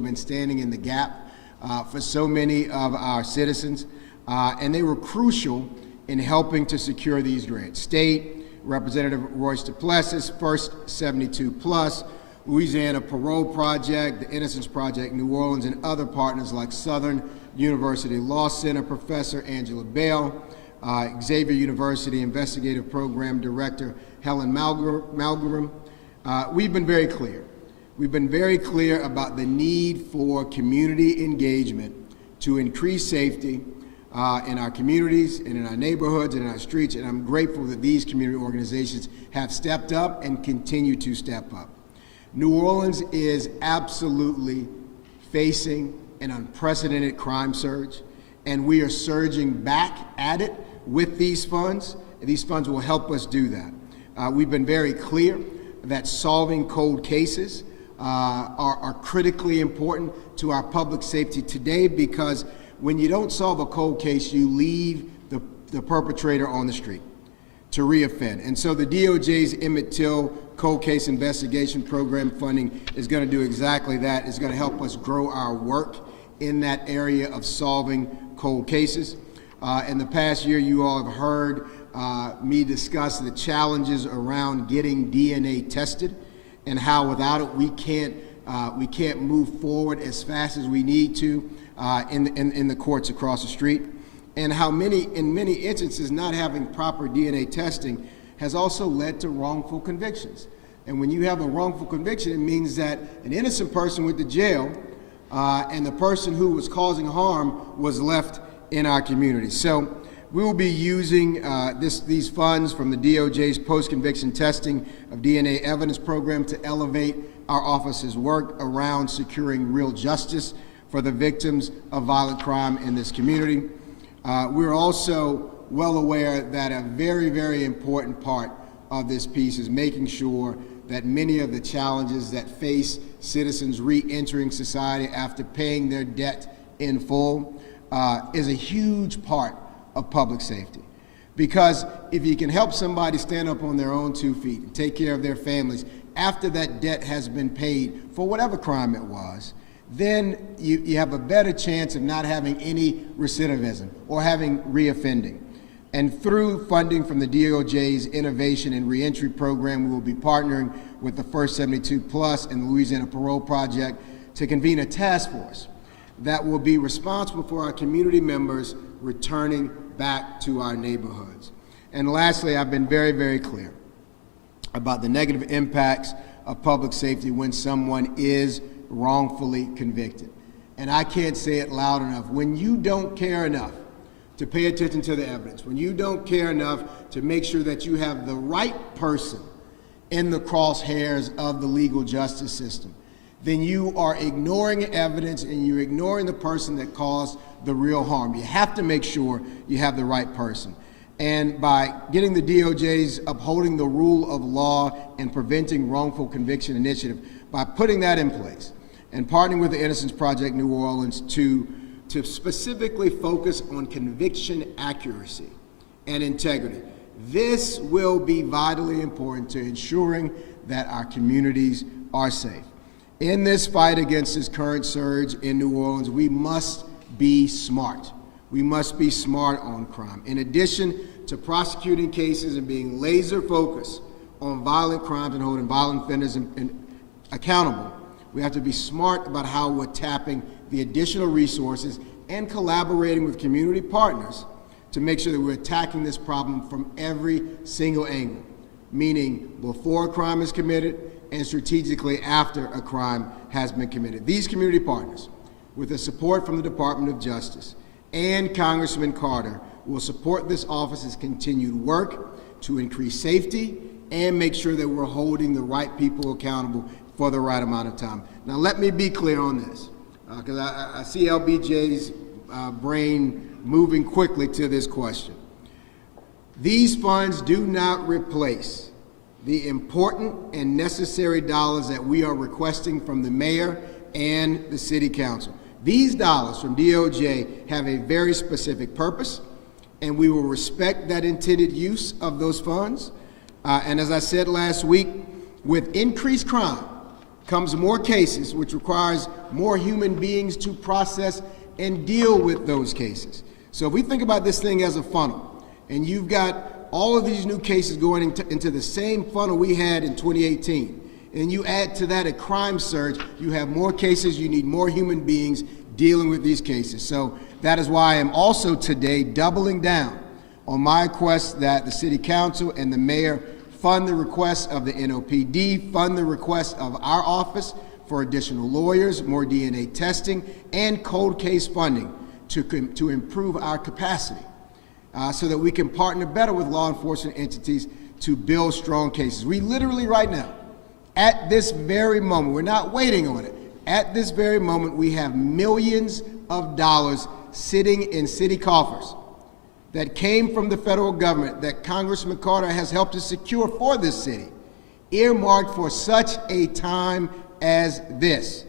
have been standing in the gap for so many of our citizens, and they were crucial in helping to secure these grants. State Representative Royce DePlessis, First 72 Plus, Louisiana Parole Project, the Innocence Project, New Orleans, and other partners like Southern University Law Center Professor Angela Bale, Xavier University Investigative Program Director Helen Malgrim. We've been very clear. We've been very clear about the need for community engagement to increase safety in our communities and in our neighborhoods and in our streets, and I'm grateful that these community organizations have stepped up and continue to step up. New Orleans is absolutely facing an unprecedented crime surge, and we are surging back at it with these funds. These funds will help us do that. We've been very clear that solving cold cases are critically important to our public safety today, because when you don't solve a cold case, you leave the perpetrator on the street to reoffend. And so the DOJ's Emmett Till Cold Case Investigation Program funding is going to do exactly that. It's going to help us grow our work in that area of solving cold cases. In the past year, you all have heard me discuss the challenges around getting DNA tested and how without it we can't move forward as fast as we need to in the courts across the street, and how in many instances not having proper DNA testing has also led to wrongful convictions. And when you have a wrongful conviction, it means that an innocent person went to jail and the person who was causing harm was left in our community. So we will be using these funds from the DOJ's post-conviction testing of DNA evidence program to elevate our office's work around securing real justice for the victims of violent crime in this community. We're also well aware that a very, very important part of this piece is making sure that many of the challenges that face citizens re-entering society after paying their debt in full is a huge part of public safety. Because if you can help somebody stand up on their own 2 feet and take care of their families after that debt has been paid for whatever crime it was, then you have a better chance of not having any recidivism or having reoffending. And through funding from the DOJ's Innovation and Reentry Program, we will be partnering with the First 72 Plus and the Louisiana Parole Project to convene a task force that will be responsible for our community members returning back to our neighborhoods. And lastly, I've been very, very clear about the negative impacts of public safety when someone is wrongfully convicted. And I can't say it loud enough. When you don't care enough to pay attention to the evidence, when you don't care enough to make sure that you have the right person in the crosshairs of the legal justice system, then you are ignoring evidence and you're ignoring the person that caused the real harm. You have to make sure you have the right person. And by getting the DOJ's upholding the rule of law and preventing wrongful conviction initiative, by putting that in place and partnering with the Innocence Project New Orleans to specifically focus on conviction accuracy and integrity, this will be vitally important to ensuring that our communities are safe. In this fight against this current surge in New Orleans, we must be smart. We must be smart on crime. In addition to prosecuting cases and being laser focused on violent crimes and holding violent offenders accountable, we have to be smart about how we're tapping the additional resources and collaborating with community partners to make sure that we're attacking this problem from every single angle, meaning before a crime is committed and strategically after a crime has been committed. These community partners, with the support from the Department of Justice and Congressman Carter, will support this office's continued work to increase safety and make sure that we're holding the right people accountable for the right amount of time. Now, let me be clear on this, because I see LBJ's brain moving quickly to this question. These funds do not replace the important and necessary dollars that we are requesting from the mayor and the city council. These dollars from DOJ have a very specific purpose, and we will respect that intended use of those funds. And as I said last week, with increased crime comes more cases, which requires more human beings to process and deal with those cases. So if we think about this thing as a funnel, and you've got all of these new cases going into the same funnel we had in 2018, and you add to that a crime surge, you have more cases, you need more human beings dealing with these cases. So that is why I am also today doubling down on my request that the City Council and the Mayor fund the request of the NOPD, fund the request of our office for additional lawyers, more DNA testing, and cold case funding to improve our capacity so that we can partner better with law enforcement entities to build strong cases. We literally right now, at this very moment, we're not waiting on it, at this very moment we have millions of dollars sitting in city coffers that came from the federal government that Congressman Carter has helped us secure for this city, earmarked for such a time as this.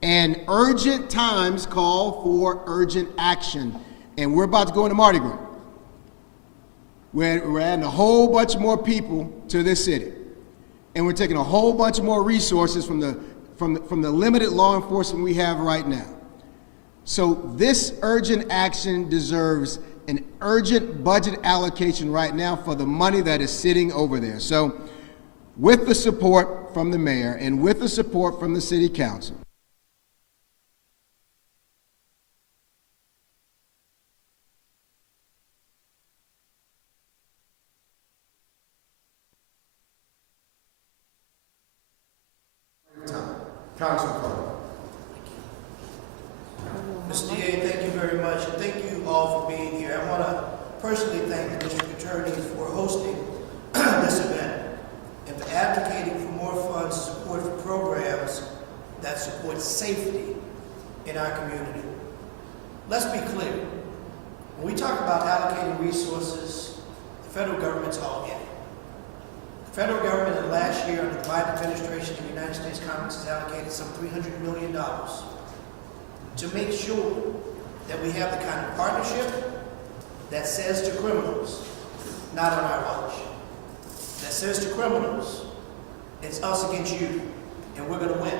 And urgent times call for urgent action. And we're about to go into Mardi Gras. We're adding a whole bunch more people to this city. And we're taking a whole bunch more resources from the limited law enforcement we have right now. So this urgent action deserves an urgent budget allocation right now for the money that is sitting over there. So with the support from the mayor and with the support from the city council, Councilman Carter. Mr. DA, thank you very much, and thank you all for being here. I want to personally thank the District Attorney for hosting this event and for advocating for more funds to support for programs that support safety in our community. Let's be clear. When we talk about allocating resources, the federal government's all in. The federal government in the last year under the Biden administration in the United States Congress has allocated some $300 million to make sure that we have the kind of partnership that says to criminals, not on our watch, that says to criminals, it's us against you, and we're going to win.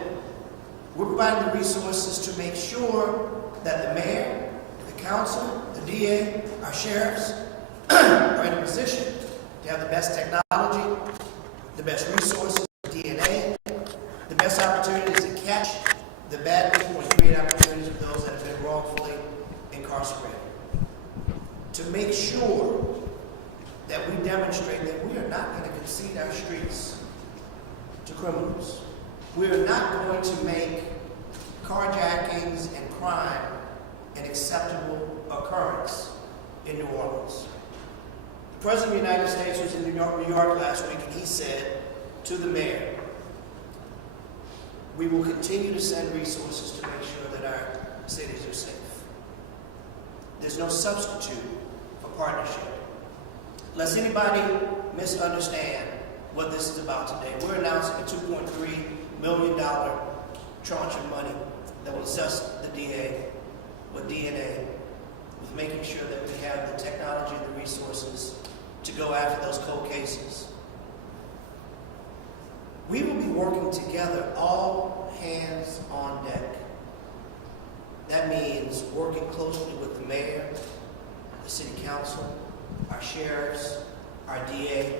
We're providing the resources to make sure that the mayor, the council, the DA, our sheriffs are in a position to have the best technology, the best resources, DNA, the best opportunities to catch the bad people and create opportunities for those that have been wrongfully incarcerated. To make sure that we demonstrate that we are not going to concede our streets to criminals. We are not going to make carjackings and crime an acceptable occurrence in New Orleans. The President of the United States was in New York last week, and he said to the mayor, we will continue to send resources to make sure that our cities are safe. There's no substitute for partnership. Lest anybody misunderstand what this is about today, we're announcing a $2.3 million tranche of money that will assist the DA with DNA, with making sure that we have the technology and the resources to go after those cold cases. We will be working together, all hands on deck. That means working closely with the mayor, the city council, our sheriffs, our DA,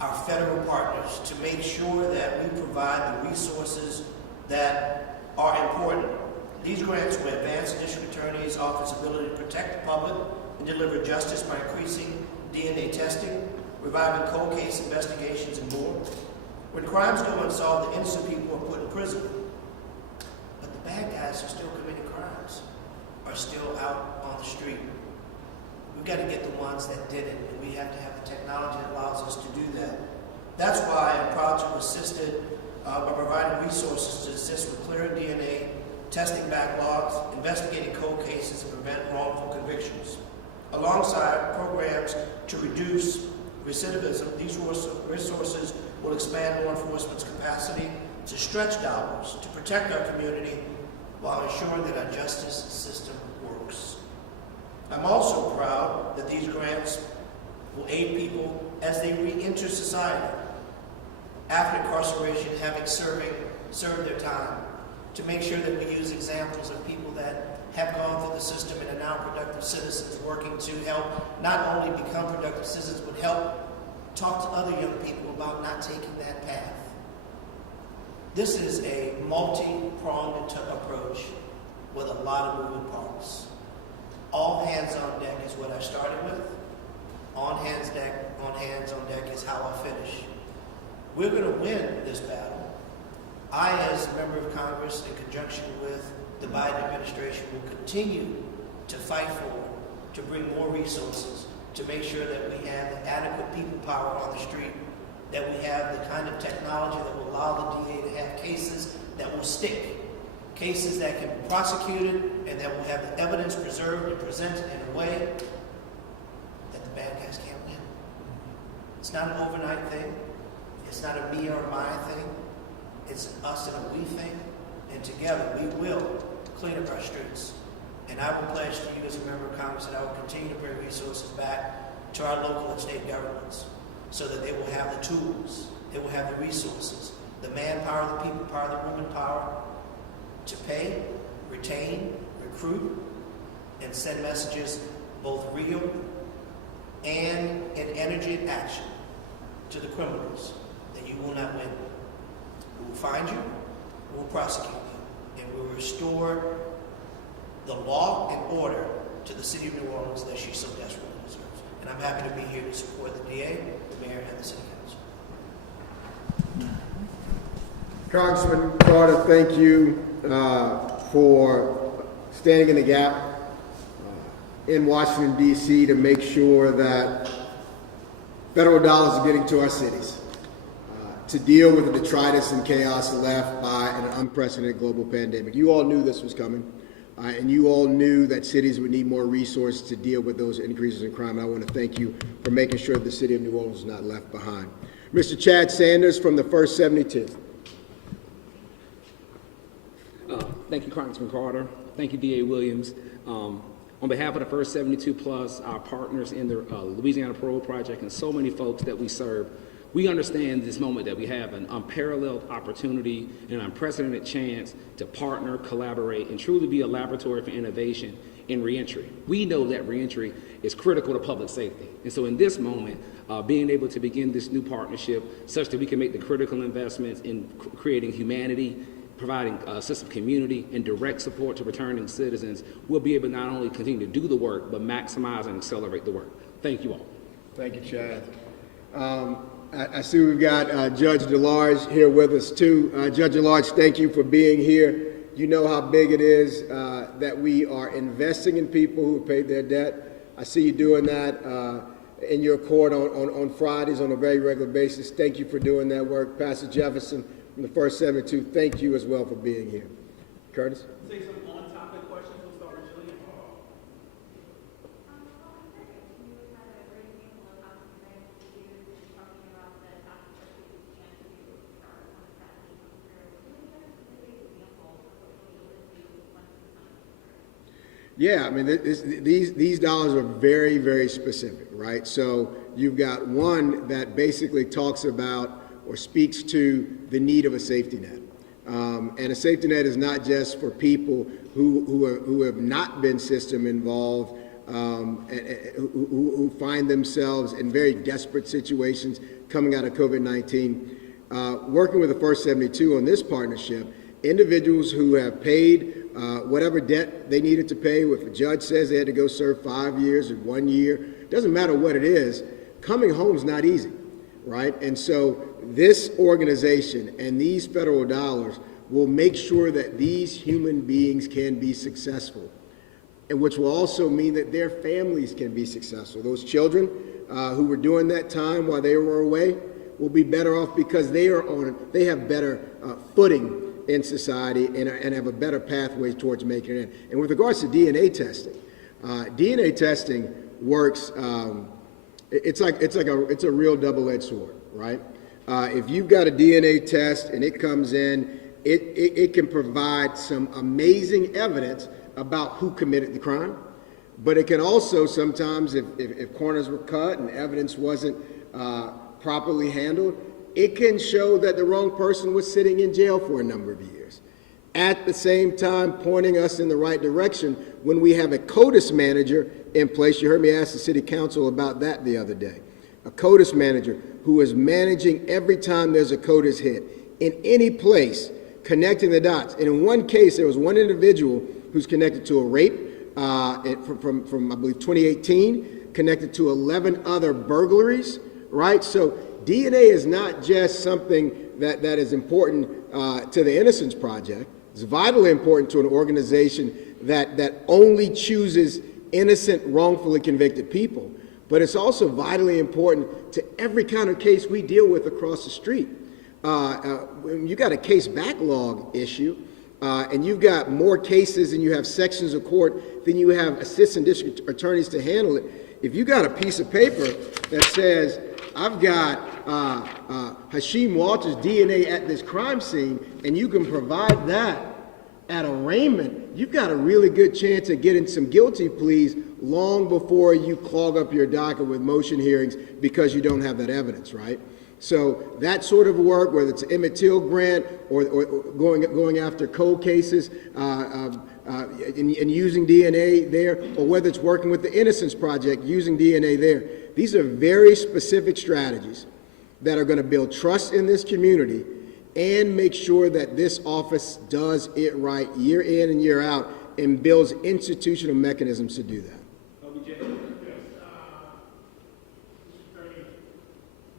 our federal partners to make sure that we provide the resources that are important. These grants will advance the district attorney's office's ability to protect the public and deliver justice by increasing DNA testing, reviving cold case investigations, and more. When crimes go unsolved, the innocent people are put in prison. But the bad guys who are still committing crimes are still out on the street. We've got to get the ones that did it, and we have to have the technology that allows us to do that. That's why I'm proud to have assisted by providing resources to assist with clearing DNA, testing backlogs, investigating cold cases, and prevent wrongful convictions. Alongside programs to reduce recidivism, these resources will expand law enforcement's capacity to stretch dollars to protect our community while ensuring that our justice system works. I'm also proud that these grants will aid people as they re-enter society after incarceration, having serving serve their time, to make sure that we use examples of people that have gone through the system and are now productive citizens working to help not only become productive citizens, but help talk to other young people about not taking that path. This is a multi-pronged approach with a lot of moving parts. All hands on deck is what I started with. On hands on deck is how I finish. We're going to win this battle. I, as a member of Congress, in conjunction with the Biden administration, will continue to fight forward, to bring more resources, to make sure that we have the adequate people power on the street, that we have the kind of technology that will allow the DA to have cases that will stick, cases that can be prosecuted, and that will have the evidence preserved and presented in a way that the bad guys can't win. It's not an overnight thing. It's not a me or my thing. It's an us and a we thing. And together we will clean up our streets. And I will pledge to you as a member of Congress that I will continue to bring resources back to our local and state governments so that they will have the tools, they will have the resources, the manpower, the people power, the woman power to pay, retain, recruit, and send messages both real and in energy and action to the criminals that you will not win. We will find you, we will prosecute you, and we will restore the law and order to the city of New Orleans that she so desperately deserves. And I'm happy to be here to support the DA, the mayor, and the city council. Congressman Carter, thank you for standing in the gap in Washington, D.C. to make sure that federal dollars are getting to our cities, to deal with the detritus and chaos left by an unprecedented global pandemic. You all knew this was coming, and you all knew that cities would need more resources to deal with those increases in crime. And I want to thank you for making sure the city of New Orleans is not left behind. Mr. Chad Sanders from the First 72. Thank you, Congressman Carter. Thank you, D.A. Williams. On behalf of the First 72 Plus, our partners in the Louisiana Parole Project, and so many folks that we serve, we understand this moment that we have an unparalleled opportunity and an unprecedented chance to partner, collaborate, and truly be a laboratory for innovation in reentry. We know that reentry is critical to public safety. And so in this moment, being able to begin this new partnership such that we can make the critical investments in creating humanity, providing a sense of community and direct support to returning citizens, we'll be able to not only continue to do the work, but maximize and accelerate the work. Thank you all. Thank you, Chad. I see we've got Judge DeLarge here with us too. Judge DeLarge, thank you for being here. You know how big it is that we are investing in people who have paid their debt. I see you doing that in your court on Fridays on a very regular basis. Thank you for doing that work. Pastor Jefferson from the First 72, thank you as well for being here. Curtis? Say some on-topic questions. We'll start with Jillian. Yeah, I mean, these dollars are very, very specific, right? So you've got one that basically talks about or speaks to the need of a safety net. And a safety net is not just for people who have not been system involved, who find themselves in very desperate situations coming out of COVID-19. Working with the First 72 on this partnership, individuals who have paid whatever debt they needed to pay, if a judge says they had to go serve 5 years or 1 year, doesn't matter what it is, coming home is not easy, right? And so this organization and these federal dollars will make sure that these human beings can be successful, and which will also mean that their families can be successful. Those children who were doing that time while they were away will be better off because they have better footing in society and have a better pathway towards making it in. And with regards to DNA testing works. It's a real double-edged sword, right? If you've got a DNA test and it comes in, it can provide some amazing evidence about who committed the crime, but it can also sometimes, if corners were cut and evidence wasn't properly handled, it can show that the wrong person was sitting in jail for a number of years. At the same time, pointing us in the right direction when we have a CODIS manager in place. You heard me ask the city council about that the other day. A CODIS manager who is managing every time there's a CODIS hit in any place, connecting the dots. And in one case, there was one individual who's connected to a rape from I believe 2018, connected to 11 other burglaries, right? So DNA is not just something that is important to the Innocence Project. It's vitally important to an organization that only chooses innocent, wrongfully convicted people. But it's also vitally important to every kind of case we deal with across the street. When you got a case backlog issue, and you've got more cases and you have sections of court than you have assistant district attorneys to handle it. If you got a piece of paper that says, I've got Hashim Walter's DNA at this crime scene, and you can provide that at arraignment, you've got a really good chance of getting some guilty pleas long before you clog up your docket with motion hearings because you don't have that evidence, right? So that sort of work, whether it's an Emmett Till grant or going after cold cases and using DNA there, or whether it's working with the Innocence Project, using DNA there, these are very specific strategies that are going to build trust in this community and make sure that this office does it right year in and year out and builds institutional mechanisms to do that. Yes, Mr. Attorney,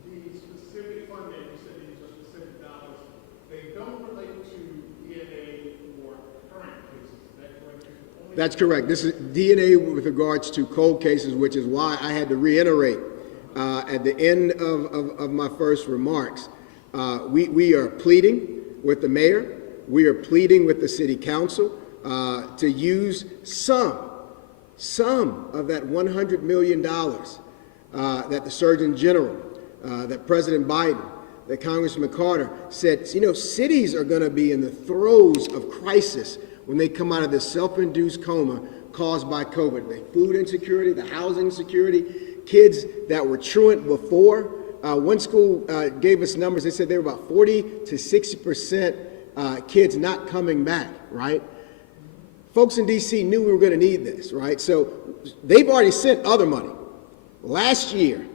the specific funding, you said these are specific dollars, they don't relate to DNA for current cases, is that correct? That's correct. This is DNA with regards to cold cases, which is why I had to reiterate at the end of my first remarks. We are pleading with the mayor, we are pleading with the city council to use some of that $100 million that the Surgeon General, that President Biden, that Congressman Carter said, you know, cities are going to be in the throes of crisis when they come out of this self-induced coma caused by COVID. The food insecurity, the housing insecurity, kids that were truant before. One school gave us numbers. They said there were about 40 to 60% kids not coming back, right? Folks in D.C. knew we were going to need this, right? So they've already sent other money last year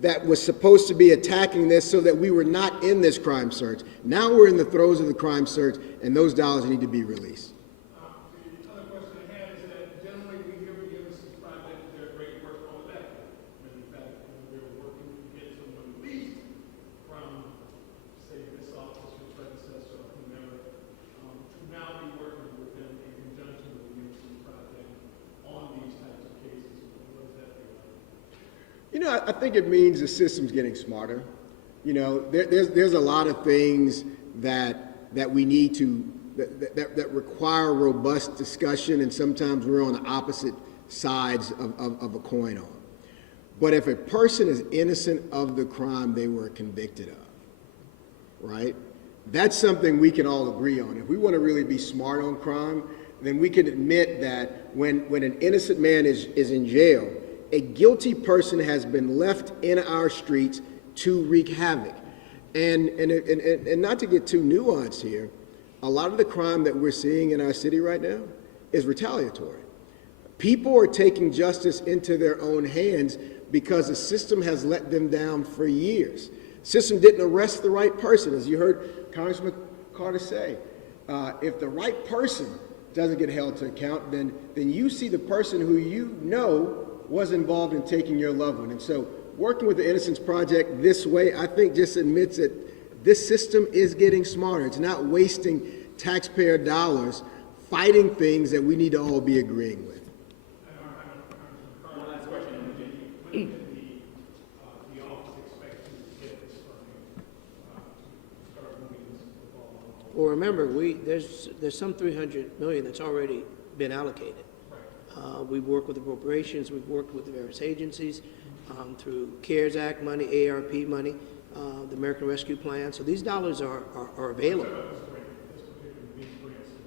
that was supposed to be attacking this so that we were not in this crime surge. Now we're in the throes of the crime surge, and those dollars need to be released. The other question I have is that generally we hear the Innocence Project, they're great work on that. And in fact, they're working to get someone released from, say, this office, your predecessor, or whomever, to now be working with them in conjunction with the Innocence Project on these types of cases. What does that feel like? You know, I think it means the system's getting smarter. You know, there's a lot of things that we need to, that require robust discussion, and sometimes we're on the opposite sides of a coin on. But if a person is innocent of the crime they were convicted of, right, that's something we can all agree on. If we want to really be smart on crime, then we can admit that when an innocent man is in jail, a guilty person has been left in our streets to wreak havoc. And not to get too nuanced here, a lot of the crime that we're seeing in our city right now is retaliatory. People are taking justice into their own hands because the system has let them down for years. The system didn't arrest the right person, as you heard Congressman Carter say. If the right person doesn't get held to account, then you see the person who you know was involved in taking your loved one. And so working with the Innocence Project this way, I think just admits that this system is getting smarter. It's not wasting taxpayer dollars fighting things that we need to all be agreeing with. One last question. When can the office expect to get this funding to start moving this ball along? Well, remember, there's some $300 million that's already been allocated. We've worked with appropriations, we've worked with the various agencies through CARES Act money, ARP money, the American Rescue Plan. So these dollars are available.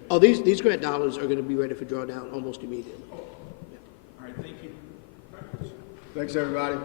Oh, these grant dollars are going to be ready for drawdown almost immediately. All right, thank you. Thanks, everybody.